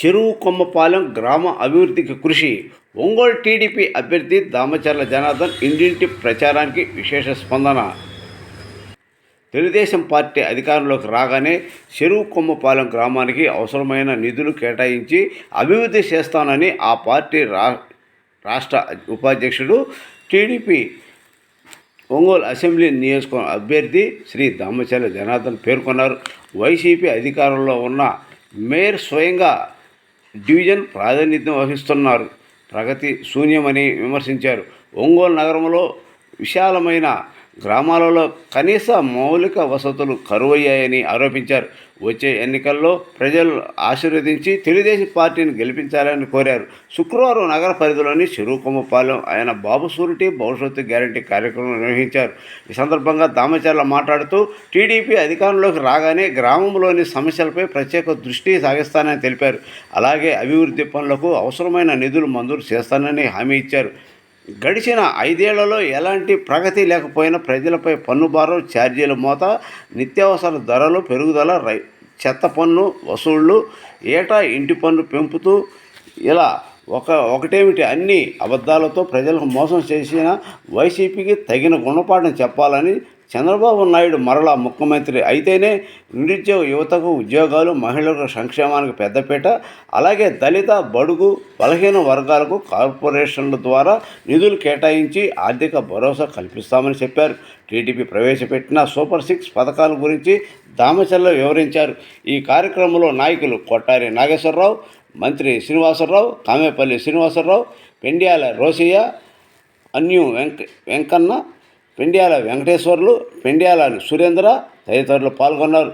చెరువు కొమ్మపాలెం గ్రామ అభివృద్ధికి కృషి. ఒంగోలు టీడీపీ అభ్యర్థి దామచర్ల జనార్దన్ ఇంటింటి ప్రచారానికి విశేష స్పందన. తెలుగుదేశం పార్టీ అధికారంలోకి రాగానే చెరువు కొమ్మపాలెం గ్రామానికి అవసరమైన నిధులు కేటాయించి అభివృద్ధి చేస్తానని ఆ పార్టీ రా రాష్ట్ర ఉపాధ్యక్షుడు టీడీపీ ఒంగోలు అసెంబ్లీ నియోజకవర్గ అభ్యర్థి శ్రీ దామచర్ల జనార్దన్ పేర్కొన్నారు. వైసీపీ అధికారంలో ఉన్న మేయర్ స్వయంగా డివిజన్ ప్రాతినిధ్యం వహిస్తున్నారు. ప్రగతి శూన్యమని విమర్శించారు. ఒంగోలు నగరంలో విశాలమైన గ్రామాలలో కనీస మౌలిక వసతులు కరువయ్యాయని ఆరోపించారు. వచ్చే ఎన్నికల్లో ప్రజలు ఆశీర్వదించి తెలుగుదేశం పార్టీని గెలిపించాలని కోరారు. శుక్రవారం నగర పరిధిలోని చెరువుకొమ్మపాలెం ఆయన బాబు సూరిటీ భవిష్యత్తు గ్యారంటీ కార్యక్రమం నిర్వహించారు. ఈ సందర్భంగా దామచర్ల మాట్లాడుతూ టీడీపీ అధికారంలోకి రాగానే గ్రామంలోని సమస్యలపై ప్రత్యేక దృష్టి సాగిస్తానని తెలిపారు. అలాగే అభివృద్ధి పనులకు అవసరమైన నిధులు మంజూరు చేస్తానని హామీ ఇచ్చారు. గడిచిన ఐదేళ్ళలో ఎలాంటి ప్రగతి లేకపోయినా ప్రజలపై పన్ను భారం ఛార్జీల మోత నిత్యావసర ధరలు పెరుగుదల రై చెత్త పన్ను వసూళ్ళు ఏటా ఇంటి పన్ను పెంపుతూ ఇలా ఒక ఒకటేమిటి అన్ని అబద్ధాలతో ప్రజలకు మోసం చేసిన వైసీపీకి తగిన గుణపాఠం చెప్పాలని చంద్రబాబు నాయుడు మరలా ముఖ్యమంత్రి అయితేనే నిరుద్యోగ యువతకు ఉద్యోగాలు మహిళలకు సంక్షేమానికి పెద్దపీట అలాగే దళిత బడుగు బలహీన వర్గాలకు కార్పొరేషన్ల ద్వారా నిధులు కేటాయించి ఆర్థిక భరోసా కల్పిస్తామని చెప్పారు. టీడీపీ ప్రవేశపెట్టిన సూపర్ సిక్స్ పథకాల గురించి దామచర్ల వివరించారు. ఈ కార్యక్రమంలో నాయకులు కొట్టారి నాగేశ్వరరావు మంత్రి శ్రీనివాసరావు కామేపల్లి శ్రీనివాసరావు పెండ్యాల రోసయ్య అన్యు వెంక వెంకన్న పెండ్యాల వెంకటేశ్వర్లు పెండ్యాల సురేంద్ర తదితరులు పాల్గొన్నారు.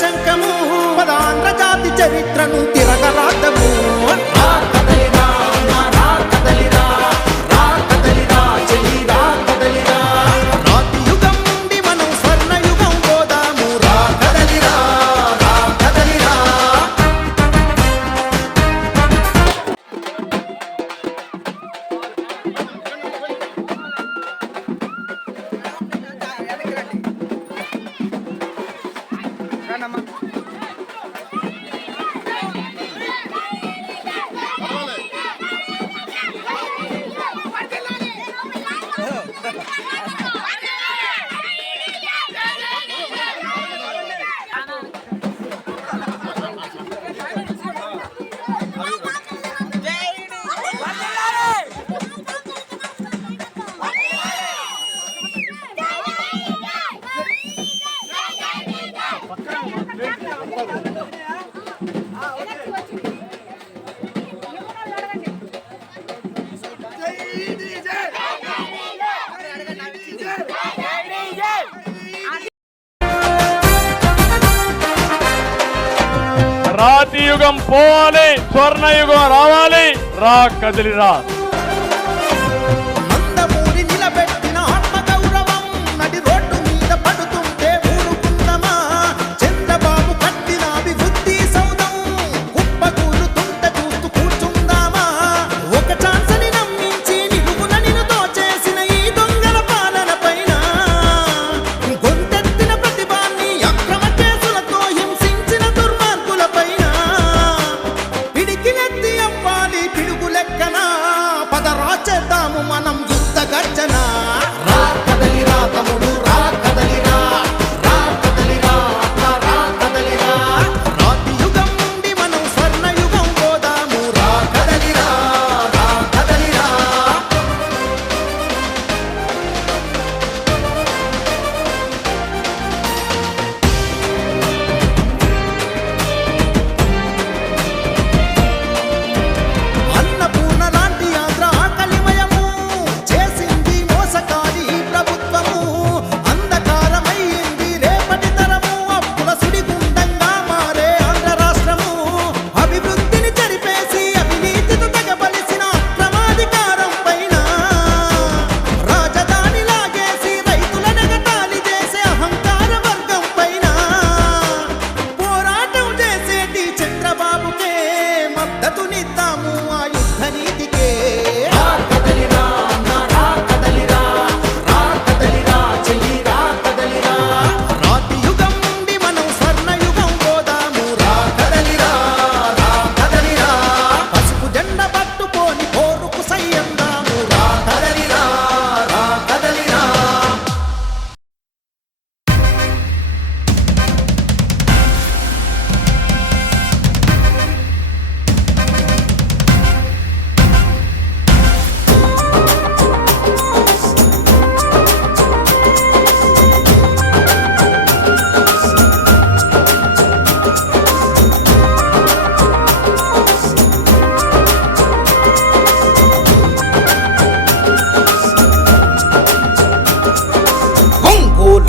శంఖము పదాంధ్ర జాతి చరిత్రను తిరగరాదము. రాతియుగం పోవాలి స్వర్ణ యుగం రావాలి రా కదిలిరా.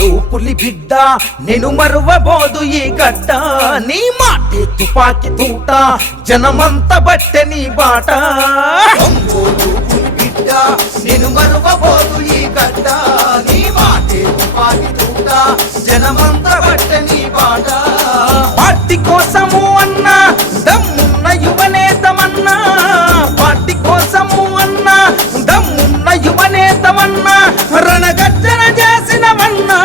పులి బిడ్డ నేను మరువబోదు ఈ గడ్డ. నీ మాటే తుపాకి తూట జనమంత బట్టె నీ బాట. బిడ్డ నేను మరువబోదు ఈ గడ్డ. నీ మాటే తుపాకి తూట జనమంత బట్టె నీ బాట. పార్టీ కోసము అన్నా దమ్మున్న యువనేతమన్నా. పార్టీ కోసము అన్నా దమ్మున్న యువనేతమన్నా. రణగర్జన చేసినవన్నా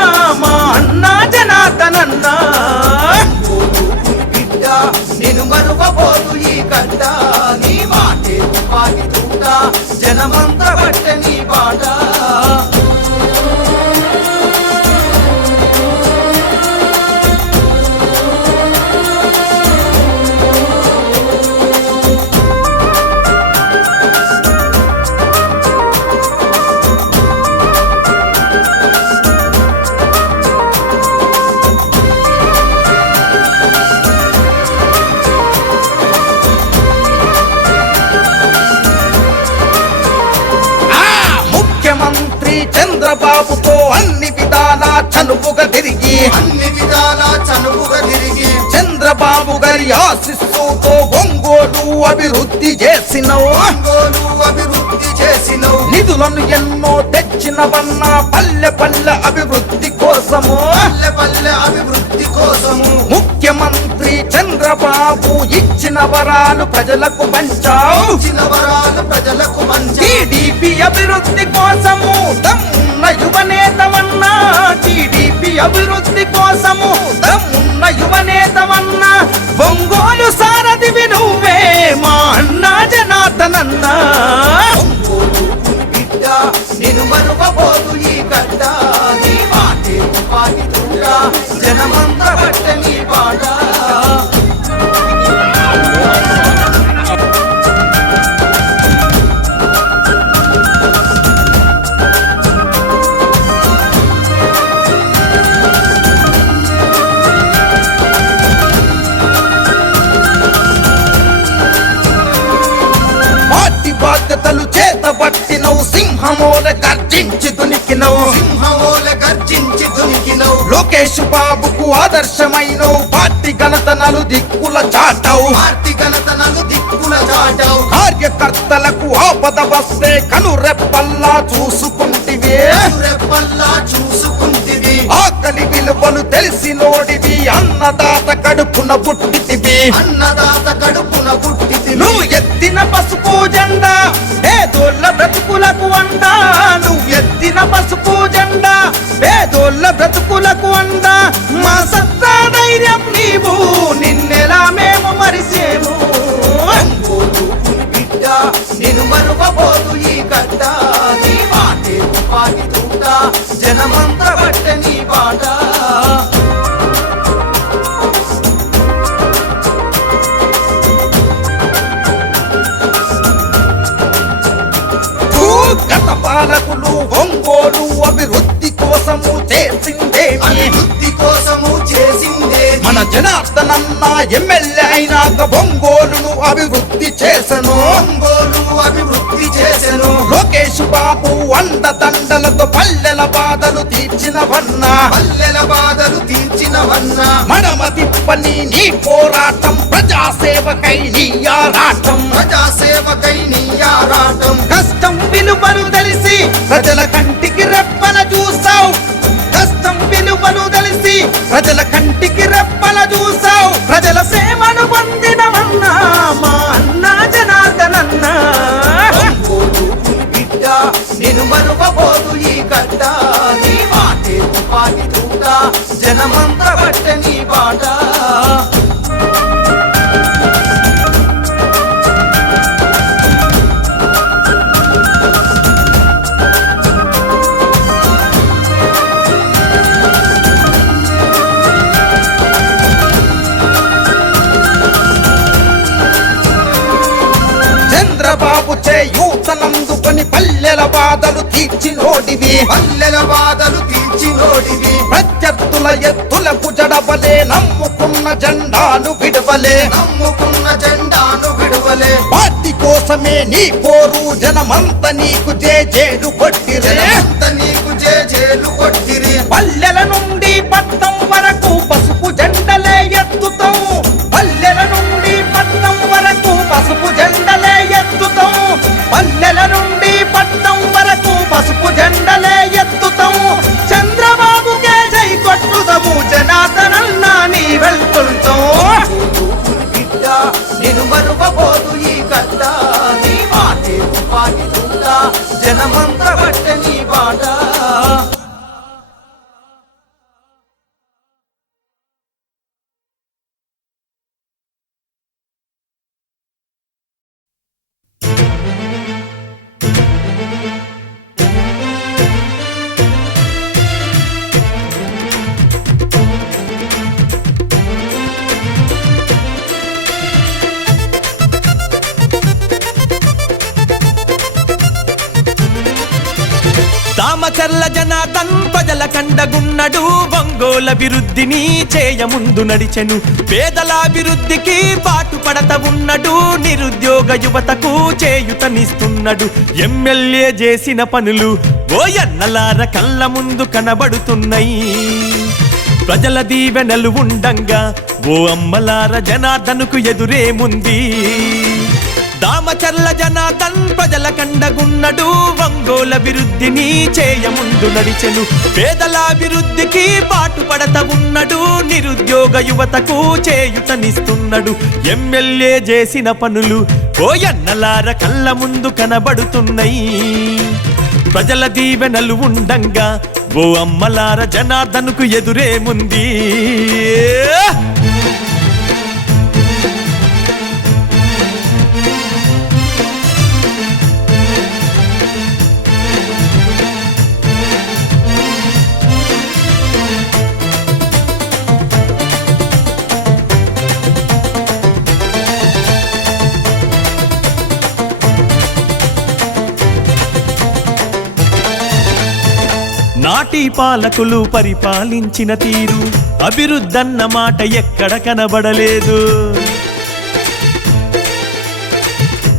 గారి ఆశిస్సుతో ఒంగోలు అభివృద్ధి చేసినవు. ఒంగోలు అభివృద్ధి చేసినవు. నిధులను ఎన్నో తెచ్చినవన్న పల్లె పల్లె అభివృద్ధి కోసము. పల్లె పల్లె అభివృద్ధి కోసము. ముఖ్యమంత్రి చంద్రబాబు ఇచ్చిన వరాలు ప్రజలకు పంచావు. ఇచ్చిన వరాలు ప్రజలకు మంచి టీడీపీ అభివృద్ధి కోసము. దమ్మున్న యువనేతమన్నా టీడీపీ అభివృద్ధి కోసము. దమ్మున్న యువనేతమన్నా మా అన్నా దిక్కుల చాటవు. పార్టీ దిక్కుల చాటవు కార్యకర్తలకు ఆపద వస్తే కనురెప్పల్లా చూసుకుంటివే. రెప్పల్లా చూసుకుంటివి ఆకలి విలువలు తెలిసినోడివి. అన్నదాత కడుపున పుట్టితివి అన్నదాత కడుపున పుట్టితి నువ్వు ఎత్తిన పసుపు జెండా పేదోళ్ళ బ్రతుకులకు అంట నువ్వు ఎత్తిన పసుపు జెండా పేదోళ్ళ బ్రతుకులకు అంట మా సత్తా ధైర్యం నీవు నిన్నెలా మే ఎమ్మెల్యే అయినాక ఒంగోలును అభివృద్ధి చేసను. ఒంగోలు అభివృద్ధి చేసెను. లోకేష్ బాబు అండదండలతో పల్లెల బాధలు తీర్చినవన్న పల్లెల బాధలు తీర్చినవన్నా మడమ తిప్పని నీ పోరాటం ప్రజాసేవకై నీ ఆరాటం. ప్రజాసేవకై నీ ఆరాటం. కష్టం విలువలు తెలిసి ప్రజల కంటికి ప్రజల సేవను మా అన్నా జనార్దనన్న. బిడ్డ నేను మరువబోదు ఈ కట్ట నీ మాటే తుపాకి తూట జనమంత బట్ట నీ బాట. పల్లెల బాధలు తీర్చినోడివి పల్లెల బాధలు తీర్చినోడివి ప్రత్యర్థుల ఎత్తులకు జడవలే నమ్ముకున్న జెండాను విడవలే. నమ్ముకున్న జెండాను విడువలే. పార్టీ కోసమే నీ పోరు జనమంత నీకు జేజేలు కొట్టిరే. జనమంత నీకు జేజేలు కొట్టిరి. పల్లెల కండగున్నడు ఒంగోల అభివృద్ధిని చేయముందు నడిచెను. పేదలాభివృద్ధికి పాటు పడత ఉన్నడు నిరుద్యోగ యువతకు చేయుతనిస్తున్నడు. ఎమ్మెల్యే చేసిన పనులు ఓ ఎన్నలార కళ్ళ ముందు కనబడుతున్నాయి. ప్రజల దీవెనలు ఉండంగా ఓ అమ్మలార జనార్దనుకు ఎదురేముంది దామచర్ల జనార్దన్ ప్రజల కండగున్నడు ఒంగోల అభివృద్ధిని చేయముందు నడిచెను. పేదలాభివృద్ధికి పాటు పడత ఉన్నడు నిరుద్యోగ యువతకు చేయుతనిస్తున్నడు ఎమ్మెల్యే చేసిన పనులు ఓ ఎన్నలార కళ్ళ ముందు కనబడుతున్నాయి. ప్రజల దీవెనలు ఉండంగా ఓ అమ్మలార జనార్దనుకు ఎదురేముంది పాలకులు పరిపాలించిన తీరు. అభివృద్ధన్న మాట ఎక్కడ కనబడలేదు.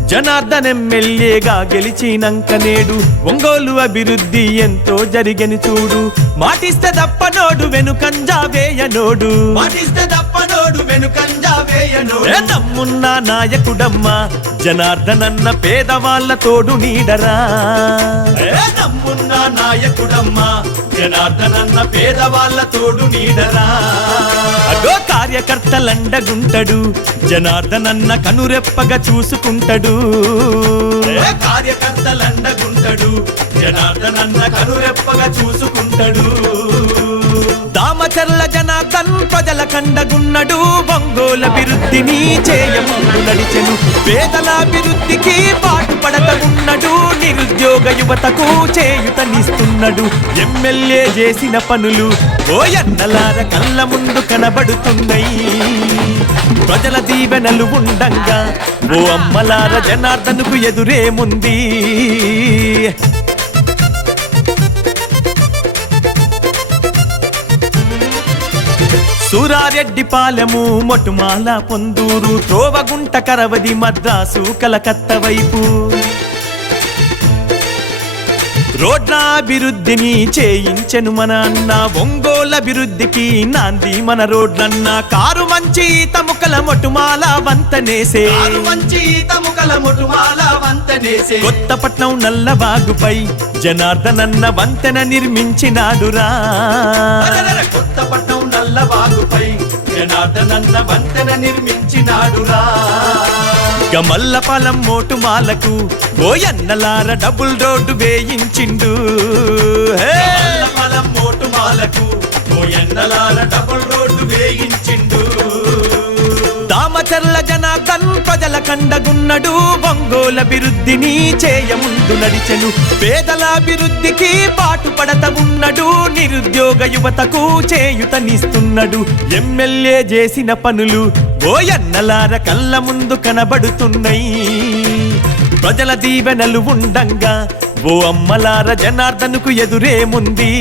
జనార్దన్ ఎమ్మెల్యేగా గెలిచినంక నేడు ఒంగోలు అభివృద్ధి ఎంతో జరిగని చూడు. మాటిస్తే దప్పనోడు వెనుకంజా వేయనోడు మాటిస్తే దప్పనోడు వెనుకంజా వేయనోడు తమ్మున్న నాయకుడమ్మా జనార్దన్ అన్న పేదవాళ్ళ తోడు నీడరా. తమ్మున్న నాయకుడమ్మా జనార్దన్ అన్న పేదవాళ్ళ తోడు నీడరా. అగో కార్యకర్తలండగుంటడు జనార్దన్ అన్న కనురెప్పగా చూసుకుంటాడు. కార్యకర్తలండగుంటడు జనార్దన్ అన్న కనురెప్పగా చూసుకుంటాడు. దామచర్ల జనార్దన్ ప్రజల కండగున్నడు ఒంగోల అభివృద్ధిని చేయముందు నడిచెను. పేదలాభివృద్ధికి పాటు పడత ఉన్నడు నిరుద్యోగ యువతకు చేయుతనిస్తున్నాడు. ఎమ్మెల్యే చేసిన పనులు ఓ ఎన్నలార కళ్ళ ముందు కనబడుతున్నాయి. ప్రజల దీవెనలు ఉండంగా ఓ అమ్మలార జనార్దనుకు ఎదురేముంది సూరారెడ్డి పాలెము మొటుమాల పొందూరు. త్రోవగుంట కరవది మద్రాసు కలకత్త వైపు. రోడ్ల అభివృద్ధిని చేయించెను మన అన్న. ఒంగోలు అభివృద్ధికి నాంది మన రోడ్లన్న. కారు మంచి తముకల మొటుమాల వంతనేసే మంచి తముకల మొటుమాల వంతనేసే కొత్తపట్నం నల్లబాగుపై జనార్దనన్న వంతెన నిర్మించినాడురా. కొత్తపట్నం నల్లబాగుపై జనార్దనన్న వంతెన నిర్మించినాడురా. గమల్లపాలెం మోటుమాలకు ఓ ఎన్నలార డబుల్ రోడ్డు వేయించిండు. గమల్లపాలెం మోటుమాలకు ఓ ఎన్నలార డబుల్ రోడ్డు వేయించిండు. దామచర్ల జనార్దన్ ప్రజల కండగున్నడు ఒంగోల అభివృద్ధిని చేయముందు నడిచెను. పేదలాభివృద్ధికి పాటు పాటుపడత ఉన్నడు నిరుద్యోగ యువతకు చేయుతనిస్తున్నడు. ఎమ్మెల్యే చేసిన పనులు ఓ ఎన్నలార కళ్ళ ముందు కనబడుతున్నాయి. ప్రజల దీవెనలు ఉండంగా ఓ అమ్మలార జనార్దనుకు ఎదురేముంది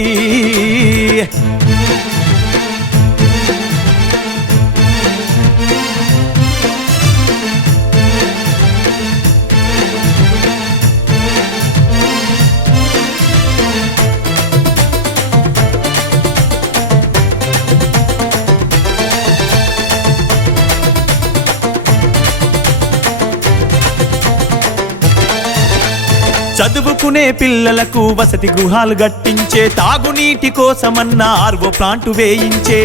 చదువుకునే పిల్లలకు వసతి గృహాలు గట్టించే తాగునీటి కోసమన్న ఆర్వో ప్లాంటు వేయించే.